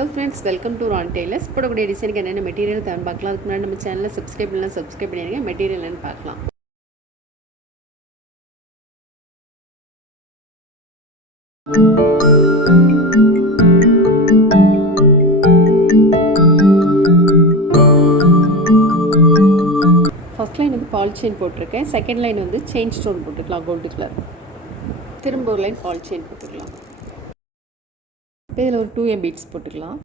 Hello friends, welcome to Ron tailors. போடக்கூடிய டிசைனுக்கு என்னென்ன மெட்டீரியல் தான் பார்க்கலாம். அதுக்கு முன்னாடி நம்ம சேனலில் சப்ஸ்கிரைப் பண்ணிடுங்க. மெட்டீரியல் என்னென்னு பார்க்கலாம். ஃபர்ஸ்ட் லைன் வந்து பால் செயின் போட்டிருக்கேன். செகண்ட் லைன் வந்து செயின் ஸ்டோன் போட்டுக்கலாம், கோல்டு கலர். திரும்ப ஒரு லைன் பால் செயின் போட்டுக்கலாம். இப்போ இதில் ஒரு 2M பீட்ஸ் போட்டுக்கலாம்.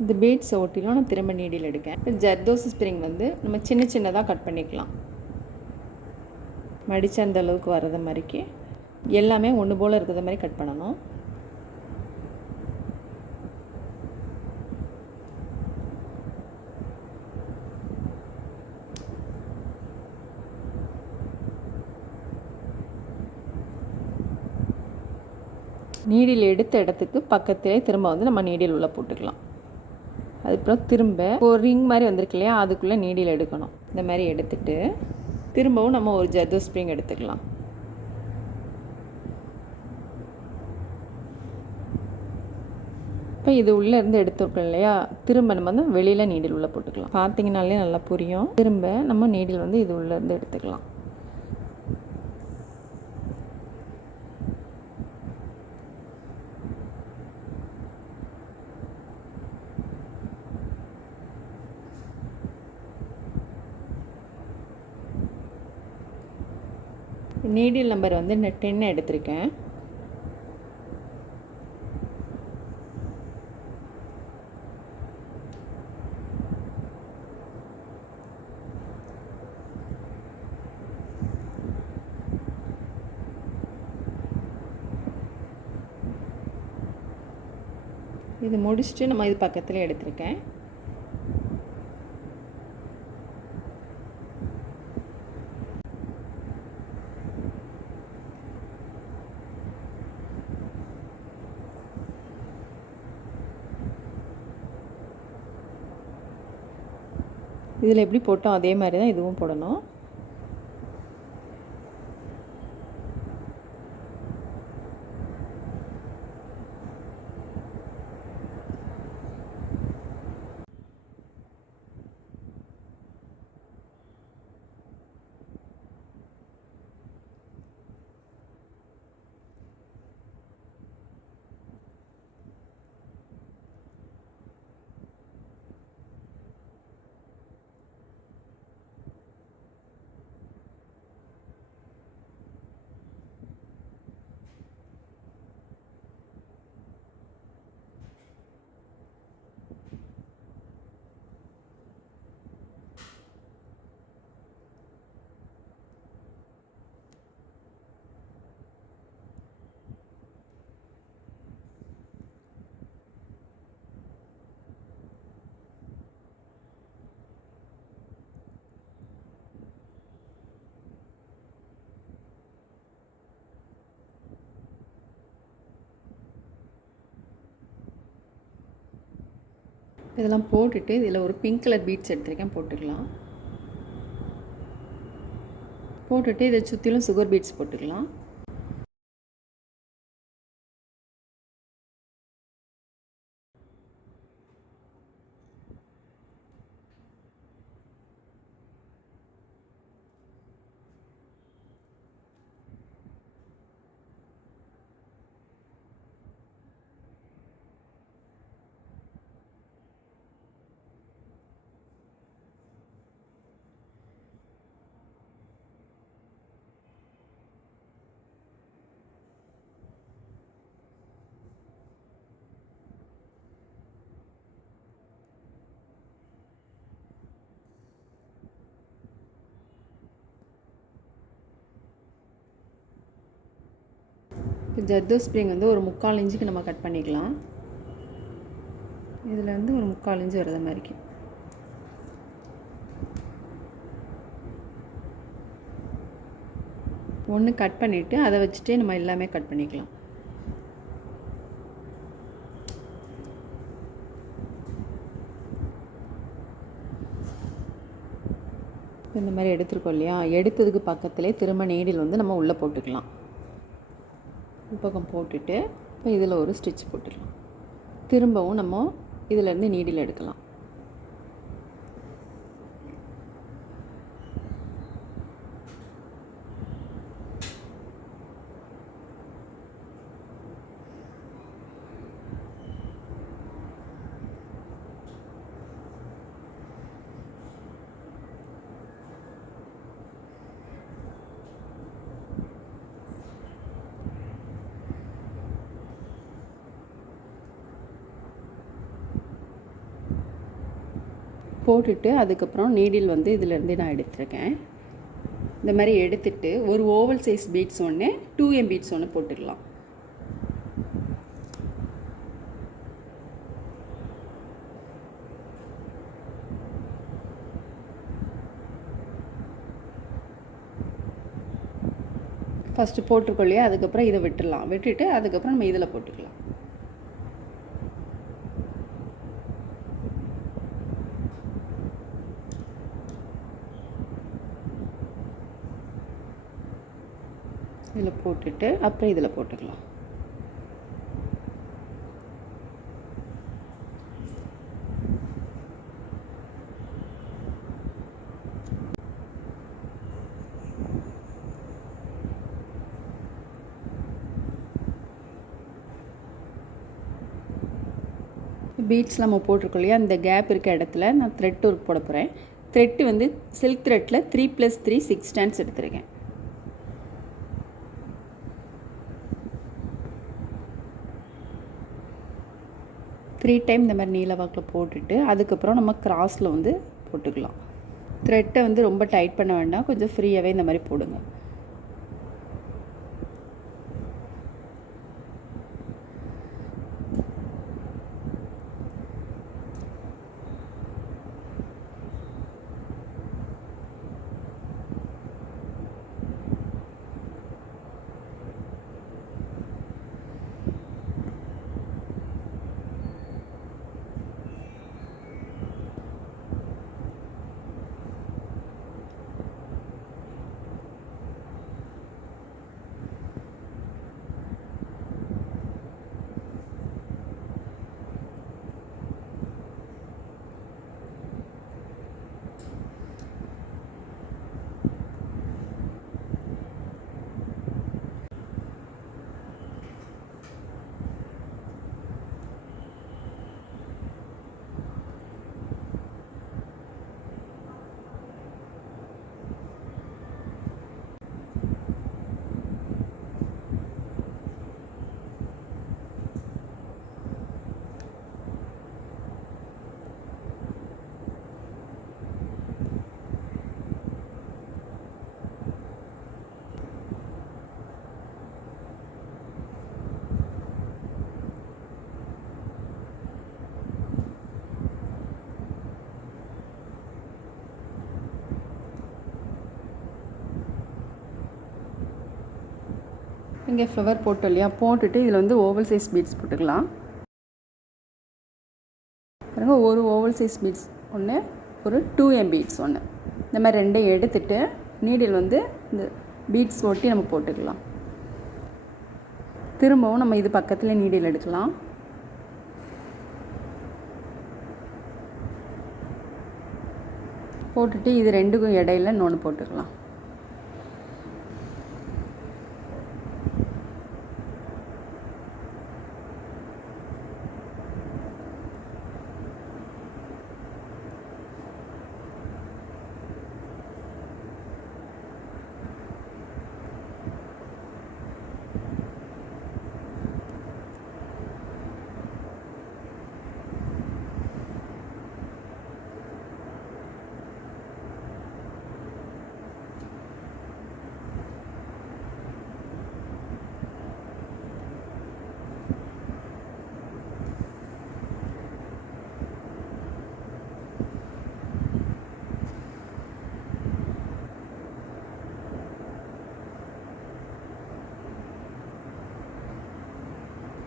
இந்த பீட்ஸை ஒட்டிலாம் நான் திரும்ப நீடில் எடுக்கேன். இப்போ ஜர்தோசி ஸ்ப்ரிங் வந்து நம்ம சின்ன சின்னதாக கட் பண்ணிக்கலாம். மடித்து அந்த அளவுக்கு வர்றது மாதிரிக்கு எல்லாமே ஒன்று போல் இருக்கிற மாதிரி கட் பண்ணணும். நீடில் எடுத்த இடத்துக்கு பக்கத்திலே திரும்ப வந்து நம்ம நீடில் உள்ளே போட்டுக்கலாம். அதுக்கப்புறம் திரும்ப ஒரு ரிங் மாதிரி வந்திருக்கு இல்லையா, அதுக்குள்ளே நீடில் எடுக்கணும். இந்த மாதிரி எடுத்துகிட்டு திரும்பவும் நம்ம ஒரு ஜர்தோசி ஸ்ப்ரிங் எடுத்துக்கலாம். இப்போ இது உள்ளே இருந்து எடுத்துருக்கோம் இல்லையா, திரும்ப நம்ம வந்து வெளியில் நீடில் உள்ளே போட்டுக்கலாம். பார்த்தீங்கனாலே நல்லா புரியும். திரும்ப நம்ம நீடில் வந்து இது உள்ளேருந்து எடுத்துக்கலாம். நீடில் நம்பர் வந்து 10 எடுத்திருக்கேன். இது முடிச்சுட்டு நம்ம இது பக்கத்தில் எடுத்திருக்கேன். இதில் எப்படி போட்டோம் அதே மாதிரி தான் இதுவும் போடணும். இதெல்லாம் போட்டுட்டு இதில் ஒரு பிங்க் கலர் பீட்ஸ் எடுத்துருக்கேன், போட்டுக்கலாம். போட்டுட்டு இதை சுற்றிலும் சுகர் பீட்ஸ் போட்டுக்கலாம். இப்போ ஜர்தோசி ஸ்ப்ரிங் வந்து ஒரு 3/4 இன்ச்சுக்கு நம்ம கட் பண்ணிக்கலாம். இதில் வந்து ஒரு 3/4 இன்ச்சு வர்றது மாதிரிக்கு ஒன்று கட் பண்ணிவிட்டு அதை வச்சுட்டே நம்ம எல்லாமே கட் பண்ணிக்கலாம். இந்த மாதிரி எடுத்துருக்கோம் இல்லையா, எடுத்ததுக்கு பக்கத்துலேயே திரும்ப நீடில் வந்து நம்ம உள்ளே போட்டுக்கலாம். பக்கம் போட்டுட்டு இப்போ இதில் ஒரு ஸ்டிச் போட்டுடலாம். திரும்பவும் நம்ம இதிலேருந்து நீடில் எடுக்கலாம். போட்டுட்டு அதுக்கப்புறம் நீடில் வந்து இதிலேருந்து நான் எடுத்துருக்கேன். இந்த மாதிரி எடுத்துட்டு ஒரு ஓவல் சைஸ் பீட்ஸ் ஒன்று 2M பீட்ஸ் ஒன்று போட்டுக்கலாம். ஃபஸ்ட்டு போட்டுக்கொள்ளையா, அதுக்கப்புறம் இதை விட்டுடலாம். விட்டுட்டு அதுக்கப்புறம் நம்ம இதில் போட்டுக்கலாம். இதில் போட்டுட்டு அப்புறம் இதில் போட்டுக்கலாம். பீட்ஸ் நம்ம போட்டிருக்கோம் இல்லையா, அந்த கேப் இருக்க இடத்துல நான் த்ரெட் ஒர்க் போட போகிறேன். த்ரெட்டு வந்து சில்க் த்ரெட்டில் 3+3 6 ஸ்டாண்ட்ஸ் எடுத்துருக்கேன். த்ரீ டைம் இந்த மாதிரி நீல வாக்கில் போட்டுட்டு அதுக்கப்புறம் நம்ம கிராஸில் வந்து போட்டுக்கலாம். த்ரெட்டை வந்து ரொம்ப டைட் பண்ண வேண்டாம், கொஞ்சம் ஃப்ரீயாகவே இந்த மாதிரி போடுங்க. இங்கே ஃப்ளவர் போட்டோம் இல்லையா, போட்டுட்டு இதில் வந்து ஓவல் சைஸ் பீட்ஸ் போட்டுக்கலாம். பாருங்க, ஒரு ஓவல் சைஸ் பீட்ஸ் ஒன்று, ஒரு 2M பீட்ஸ் ஒன்று, இந்த மாதிரி ரெண்டையும் எடுத்துட்டு நீடில் வந்து இந்த பீட்ஸ் ஒட்டி நம்ம போட்டுக்கலாம். திரும்பவும் நம்ம இது பக்கத்தில் நீடில் எடுக்கலாம். போட்டுட்டு இது ரெண்டுக்கும் இடையில இன்னொன்று போட்டுக்கலாம்.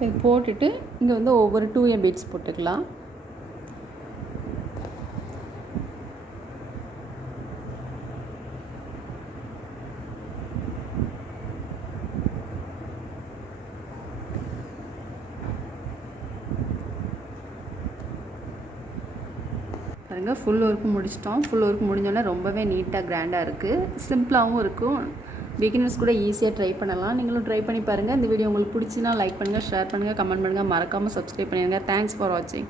இது போட்டுட்டு இங்கே வந்து ஒவ்வொரு 2M பீட்ஸ் போட்டுக்கலாம். பாருங்கள் ஃபுல் ஒர்க்கு முடிச்சிட்டோம். ஃபுல் ஒர்க் முடிஞ்சோடனே ரொம்பவே நீட்டாக கிராண்டாக இருக்குது. சிம்பிளாகவும் இருக்கும். பிகினர்ஸ் கூட ஈஸியாக ட்ரை பண்ணலாம். நீங்களும் ட்ரை பண்ணி பாருங்கள். இந்த வீடியோ உங்களுக்கு பிடிச்சினா லைக் பண்ணுங்கள், ஷேர் பண்ணுங்கள், கமெண்ட் பண்ணுங்கள். மறக்காமல் சப்ஸ்கிரைப் பண்ணிடுங்க. தேங்க்ஸ் ஃபார் வாட்சிங்.